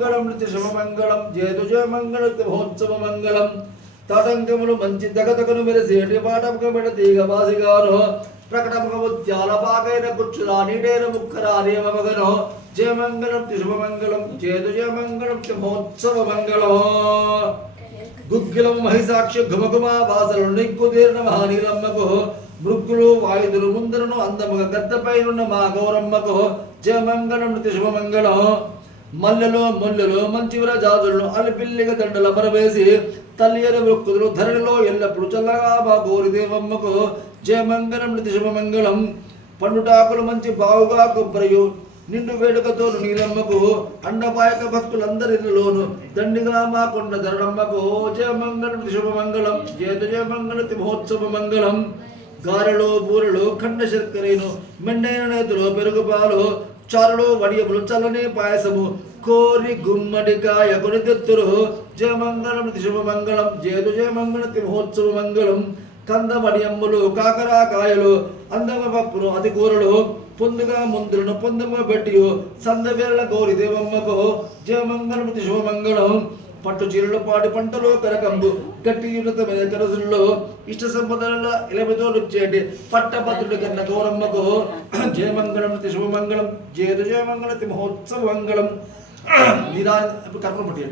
మంగళం నిత్య శుభమంగళం జయతు జయమంగళ మహోత్సవమంగళం తటంకములు మంచి దగదగను మెరిసేటి పాటముకబెడ తీగ బాసిగాను ప్రకటముఖము త్యాలపాకైన కుచ్చురా నీడైన ముక్కరా నేమగను జయమంగళం శుభమంగళం జయతు జయమంగళం మహోత్సవమంగళం గుగ్గిలం మహిసాక్షి ఘుమఘుమా వాసలు నిక్కుదీర్ణ మహానీలమ్మకు మృక్కులు వాయుదులు ముందరను అందముగ గద్దపైనున్న మా గౌరమ్మకు జయమంగళం శుభమంగళం మల్లెలో ముల్లెలో మంచి విరజాజులను అలిపిల్లిగ దండల పరవేసి తల్లియని మృక్కుదులు ధరణిలో ఎల్లప్పుడు చల్లగా మా గోరిదేవమ్మకు జయమంగళం శుభమంగళం పండుటాకులు మంచి బావుగా కొబ్బరియు నిండు వేడుకతో నీలమ్మకు అండపాయక భక్తులందరిలోను దండిగా మా కొండ ధరణమ్మకు జయమంగళం శుభమంగళం జయత జయమంగళ మహోత్సవ మంగళం గారెలో బూరెలు ఖండ శర్కరేను మెండైన నేతులు పెరుగుపాలు చారులు వడియములు చల్లని పాయసము కోరి గుమ్మడికాయ కొనితెత్తురు జయమంగళం శుభమంగళం జయతు జయమంగళ మహోత్సవ మంగళం కంద వడియమ్ములు కాకరాకాయలు అందమ పప్పులు అతి కూరలు పొందుగా ముందులను పొందుగా పెట్టి సందవేళ్ల గౌరి దేవమ్మకు జయమంగళం శుభమంగళం పట్టు చీరలు పాడి పంటలో కరకంబు గట్టి ఉన్నతమైన కరసుల్లో ఇష్ట సంపదలలో ఇలమితో వచ్చేటి పట్టభద్రుడి కన్న గౌరమ్మకు జయమంగళం శుభమంగళం జయతు జయమంగళ మహోత్సవ మంగళం నిరా కర్మ పట్టి